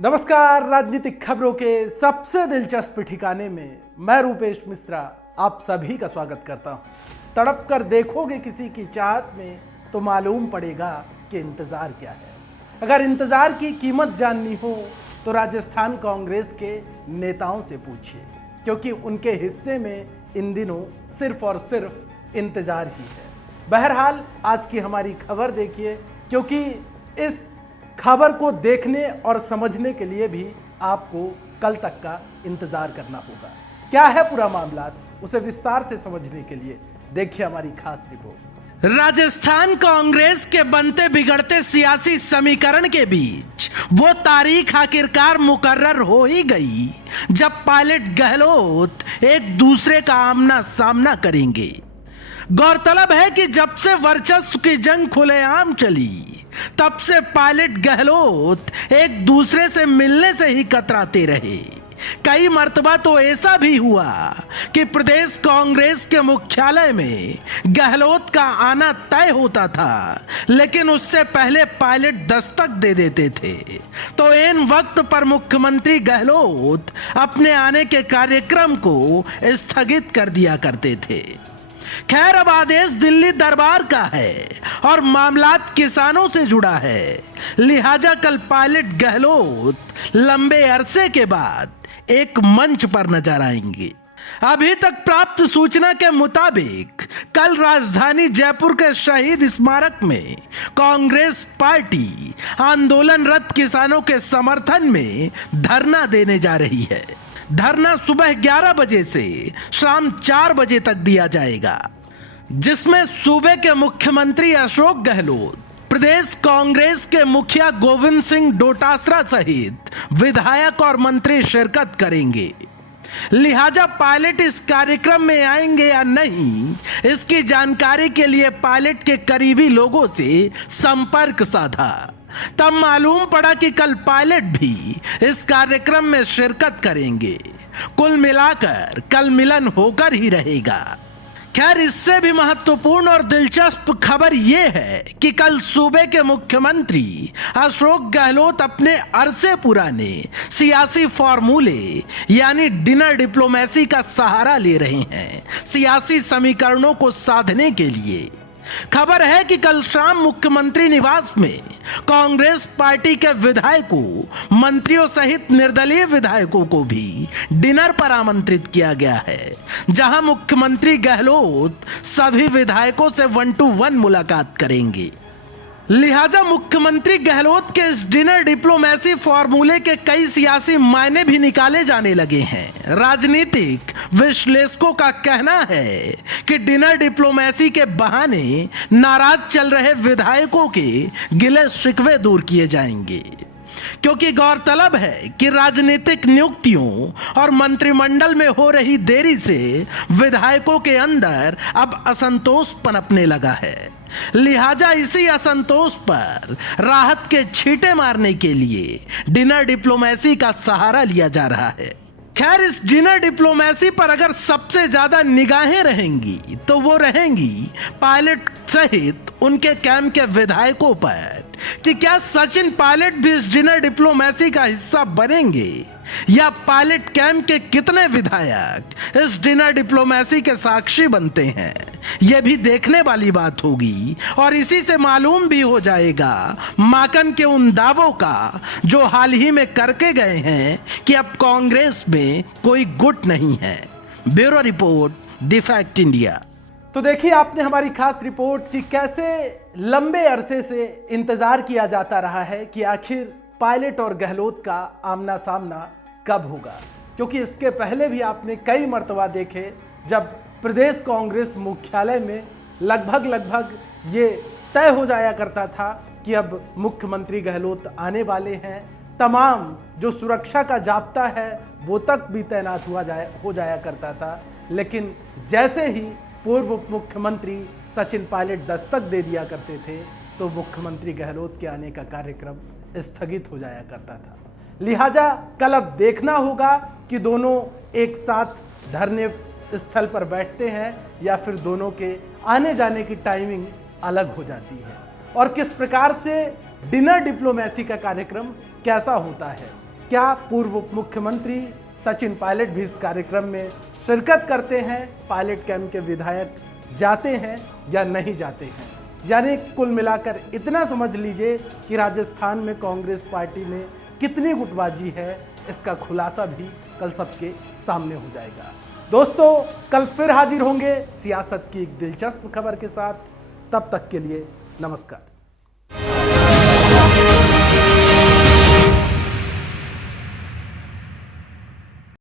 नमस्कार। राजनीतिक खबरों के सबसे दिलचस्प ठिकाने में मैं रूपेश मिश्रा आप सभी का स्वागत करता हूं। तड़प कर देखोगे किसी की चाहत में तो मालूम पड़ेगा कि इंतजार क्या है। अगर इंतजार की कीमत जाननी हो तो राजस्थान कांग्रेस के नेताओं से पूछिए, क्योंकि उनके हिस्से में इन दिनों सिर्फ और सिर्फ इंतजार ही है। बहरहाल आज की हमारी खबर देखिए, क्योंकि इस खबर को देखने और समझने के लिए भी आपको कल तक का इंतजार करना होगा। क्या है पूरा मामला, उसे विस्तार से समझने के लिए देखिए हमारी खास रिपोर्ट। राजस्थान कांग्रेस के बनते बिगड़ते सियासी समीकरण के बीच वो तारीख आखिरकार मुकर्रर हो ही गई जब पायलट गहलोत एक दूसरे का आमना सामना करेंगे। गौरतलब है कि जब से वर्चस्व की जंग खुलेआम चली तब से पायलट गहलोत एक दूसरे से मिलने से ही कतराते रहे। कई मर्तबा तो ऐसा भी हुआ कि प्रदेश कांग्रेस के मुख्यालय में गहलोत का आना तय होता था, लेकिन उससे पहले पायलट दस्तक दे देते थे। तो इन वक्त पर मुख्यमंत्री गहलोत अपने आने के कार्यक्रम को स्थगित कर दिया करते थे। खैर, अब आदेश दिल्ली दरबार का है और मामलात किसानों से जुड़ा है, लिहाजा कल पायलट गहलोत लंबे अरसे के बाद एक मंच पर नजर आएंगे। अभी तक प्राप्त सूचना के मुताबिक कल राजधानी जयपुर के शहीद स्मारक में कांग्रेस पार्टी आंदोलनरत किसानों के समर्थन में धरना देने जा रही है। धरना सुबह 11 बजे से शाम 4 बजे तक दिया जाएगा, जिसमें सूबे के मुख्यमंत्री अशोक गहलोत, प्रदेश कांग्रेस के मुखिया गोविंद सिंह डोटासरा सहित विधायक और मंत्री शिरकत करेंगे। लिहाजा पायलट इस कार्यक्रम में आएंगे या नहीं, इसकी जानकारी के लिए पायलट के करीबी लोगों से संपर्क साधा। तब मालूम पड़ा कि कल पायलट भी इस कार्यक्रम में शिरकत करेंगे। कुल मिलाकर कल मिलन होकर ही रहेगा। खैर, इससे भी महत्वपूर्ण और दिलचस्प खबर यह है कि कल सूबे के मुख्यमंत्री अशोक गहलोत अपने अरसे पुराने सियासी फॉर्मूले यानी डिनर डिप्लोमेसी का सहारा ले रहे हैं सियासी समीकरणों को साधने के लिए। खबर है कि कल शाम मुख्यमंत्री निवास में कांग्रेस पार्टी के विधायकों, मंत्रियों सहित निर्दलीय विधायकों को भी डिनर पर आमंत्रित किया गया है, जहां मुख्यमंत्री गहलोत सभी विधायकों से 1 to 1 मुलाकात करेंगे। लिहाजा मुख्यमंत्री गहलोत के इस डिनर डिप्लोमेसी फॉर्मूले के कई सियासी मायने भी निकाले जाने लगे हैं। राजनीतिक विश्लेषकों का कहना है कि डिनर डिप्लोमेसी के बहाने नाराज चल रहे विधायकों के गिले शिकवे दूर किए जाएंगे, क्योंकि गौरतलब है कि राजनीतिक नियुक्तियों और मंत्रिमंडल में हो रही देरी से विधायकों के अंदर अब असंतोष पनपने लगा है। लिहाजा इसी असंतोष पर राहत के छींटे मारने के लिए डिनर डिप्लोमेसी का सहारा लिया जा रहा है। खैर, इस डिनर डिप्लोमेसी पर अगर सबसे ज्यादा निगाहें रहेंगी तो वो रहेंगी पायलट सहित उनके कैंप के विधायकों पर कि क्या सचिन पायलट भी इस डिनर डिप्लोमेसी का हिस्सा बनेंगे, या पायलट कैंप के कितने विधायक इस डिनर डिप्लोमेसी के साक्षी बनते हैं। यह भी देखने वाली बात होगी और इसी से मालूम भी हो जाएगा माकन के उन दावों का जो हाल ही में करके गए हैं कि अब कांग्रेस में कोई गुट नहीं है। Bureau report, the fact India. तो देखिए आपने हमारी खास रिपोर्ट कि कैसे लंबे अरसे से इंतजार किया जाता रहा है कि आखिर पायलट और गहलोत का आमना सामना कब होगा, क्योंकि इसके पहले भी आपने कई मर्तबा देखे जब प्रदेश कांग्रेस मुख्यालय में लगभग ये तय हो जाया करता था कि अब मुख्यमंत्री गहलोत आने वाले हैं। तमाम जो सुरक्षा का जाब्ता है वो तक भी तैनात हो जाया करता था, लेकिन जैसे ही पूर्व मुख्यमंत्री सचिन पायलट दस्तक दे दिया करते थे तो मुख्यमंत्री गहलोत के आने का कार्यक्रम स्थगित हो जाया करता था। लिहाजा कल अब देखना होगा कि दोनों एक साथ धरने स्थल पर बैठते हैं या फिर दोनों के आने जाने की टाइमिंग अलग हो जाती है और किस प्रकार से डिनर डिप्लोमेसी का कार्यक्रम कैसा होता है। क्या पूर्व उप मुख्यमंत्री सचिन पायलट भी इस कार्यक्रम में शिरकत करते हैं? पायलट कैंप के विधायक जाते हैं या नहीं जाते हैं? यानी कुल मिलाकर इतना समझ लीजिए कि राजस्थान में कांग्रेस पार्टी में कितनी गुटबाजी है, इसका खुलासा भी कल सबके सामने हो जाएगा। दोस्तों, कल फिर हाजिर होंगे सियासत की एक दिलचस्प खबर के साथ। तब तक के लिए नमस्कार।